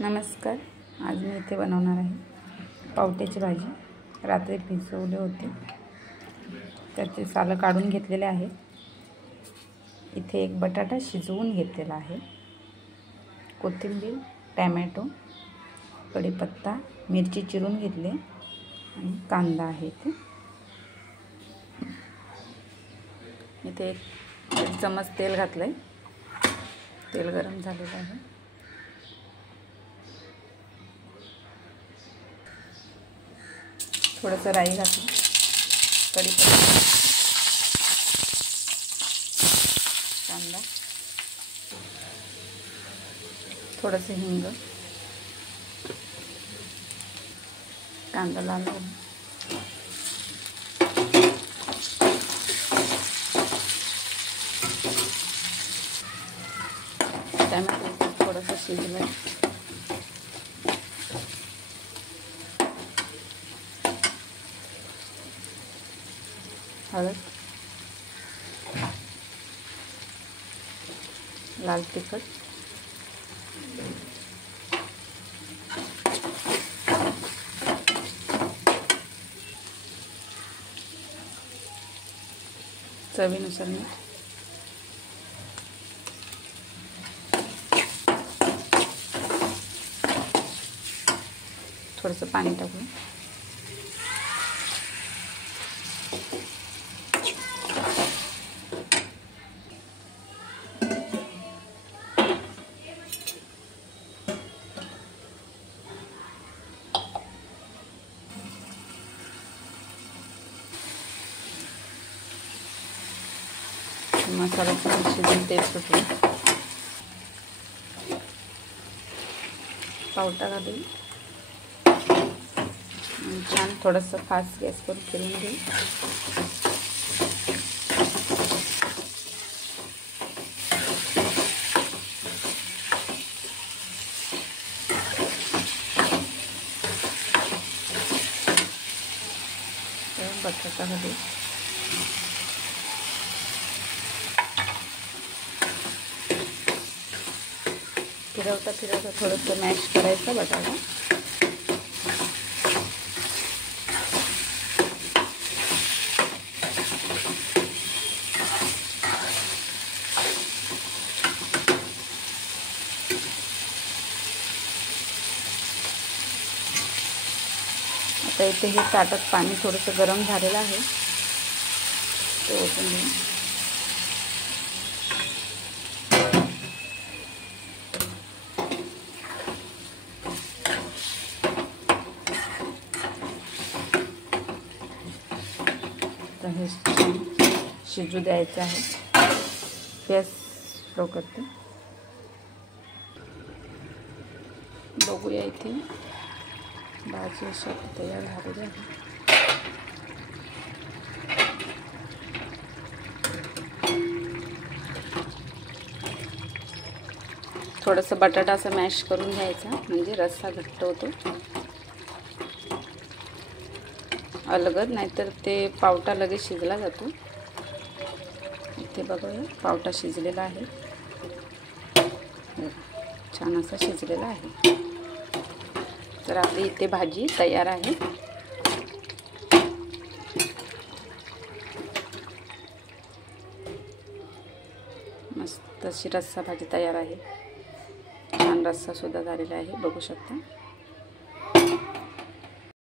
नमस्कार. आज मी इथे बनवणार आहे पावट्याची भाजी. रात्री भिजवले होते, त्याचे सालं काढून घेतलेले आहे. इथे एक बटाटा शिजवून घेतलेला आहे. कोथिंबीर, टॅमॅटो, कढीपत्ता, मिरची चिरून घेतली आणि कांदा आहे. इथे एक चमच तेल घातलंय. तेल गरम झालेलं आहे. थोडंसं राई घातली, कढीपत्ता, कांदा, थोडंसं हिंग, कांदा लाल झाला. टॅमॅटो थोडंसं शिजलं. हळद, लाल तिखट, चवीनुसार मीठ, थोडंसं पाणी टाकून मसाला छान शिजून तेल सुटलं. पावटा घालून छान थोडंसं फास्ट गॅस करून फिरून घेऊ. बटाटा घालू. फिरवता फिरवता थोडंसं मॅश करायचं बटाटा. आता इथे हे ताटात पाणी थोडंसं गरम झालेलं आहे, ते ओतून घेऊ. तर हे शिजू द्यायचं आहे. गॅस स्लो करते. बघूया, इथे भाजी अशा तयार झालेली आहे. थोडंसं बटाटा असं मॅश करून घ्यायचा, म्हणजे रस्सा घट्ट होतो अलगद, नाहीतर ते पावटा लगेच शिजला जातो. इथे बघूया, पावटा शिजलेला आहे. छान असा शिजलेला आहे. तर आपली इथे भाजी तयार आहे. मस्त अशी रस्सा भाजी तयार आहे. छान रस्सा सुद्धा झालेला आहे, बघू शकता.